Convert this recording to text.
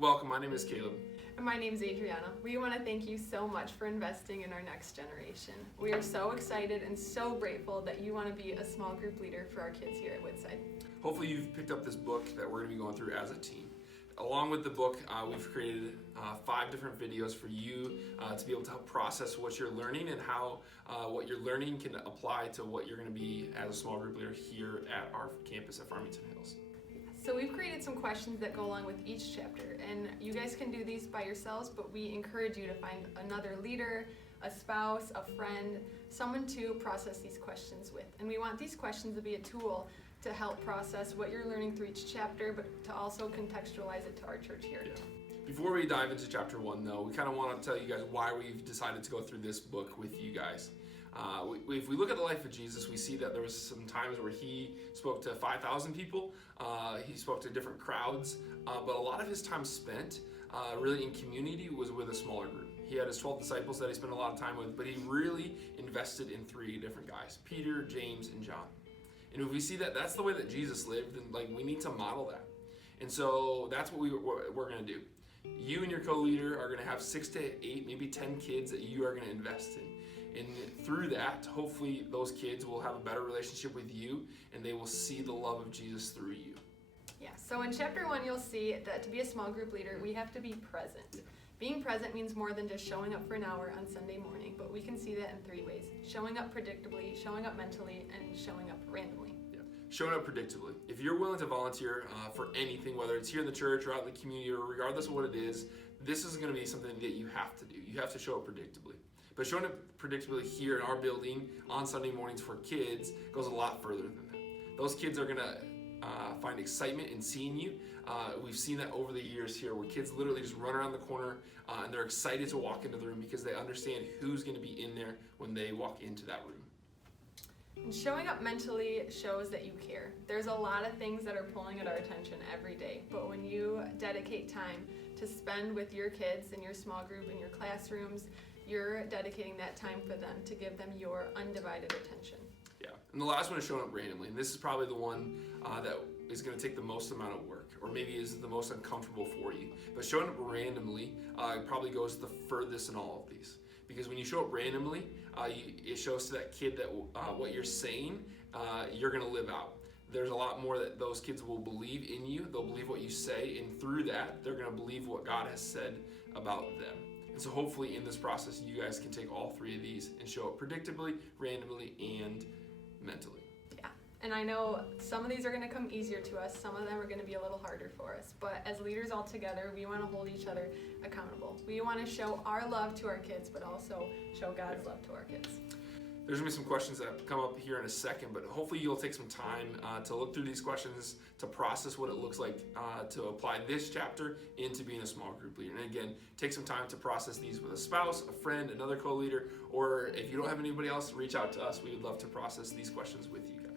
Welcome, my name is Caleb. And my name is Adriana. We want to thank you so much for investing in our next generation. We are so excited and so grateful that you want to be a small group leader for our kids here at Woodside. Hopefully you've picked up this book that we're going to be going through as a team. Along with the book, we've created 5 different videos for you to be able to help process what you're learning and how what you're learning can apply to what you're going to be as a small group leader here at our campus at Farmington Hills. So we've created some questions that go along with each chapter, and you guys can do these by yourselves, but we encourage you to find another leader, a spouse, a friend, someone to process these questions with. And we want these questions to be a tool to help process what you're learning through each chapter, but to also contextualize it to our church here. Yeah. Before we dive into chapter 1, though, we kind of want to tell you guys why we've decided to go through this book with you guys. If we look at the life of Jesus, we see that there was some times where he spoke to 5,000 people, he spoke to different crowds, but a lot of his time spent really in community was with a smaller group. He had his 12 disciples that he spent a lot of time with, but he really invested in 3 different guys, Peter, James, and John. And if we see that that's the way that Jesus lived, then we need to model that. And so that's what we're going to do. You and your co-leader are going to have 6 to 8, maybe 10 kids that you are going to invest in. And through that, hopefully those kids will have a better relationship with you and they will see the love of Jesus through you. Yeah, so in chapter 1, you'll see that to be a small group leader, we have to be present. Being present means more than just showing up for an hour on Sunday morning, but we can see that in 3 ways. Showing up predictably, showing up mentally, and showing up randomly. Yeah. Showing up predictably. If you're willing to volunteer for anything, whether it's here in the church or out in the community or regardless of what it is, this is going to be something that you have to do. You have to show up predictably. But showing up predictably here in our building on Sunday mornings for kids goes a lot further than that. Those kids are going to find excitement in seeing you. We've seen that over the years here where kids literally just run around the corner and they're excited to walk into the room because they understand who's going to be in there when they walk into that room. And showing up mentally shows that you care. There's a lot of things that are pulling at our attention every day, but when you dedicate time to spend with your kids in your small group, in your classrooms, you're dedicating that time for them to give them your undivided attention. Yeah, and the last one is showing up randomly, and this is probably the one that is going to take the most amount of work, or maybe is the most uncomfortable for you. But showing up randomly probably goes the furthest in all of these. Because when you show up randomly, it shows to that kid that what you're saying, you're going to live out. There's a lot more that those kids will believe in you. They'll believe what you say, and through that, they're going to believe what God has said about them. And so hopefully in this process, you guys can take all 3 of these and show up predictably, randomly, and mentally. Yeah, and I know some of these are going to come easier to us. Some of them are going to be a little harder for us. But as leaders all together, we want to hold each other accountable. We want to show our love to our kids, but also show God's love to our kids. There's going to be some questions that come up here in a second, but hopefully you'll take some time to look through these questions, to process what it looks like to apply this chapter into being a small group leader. And again, take some time to process these with a spouse, a friend, another co-leader, or if you don't have anybody else, reach out to us. We would love to process these questions with you guys.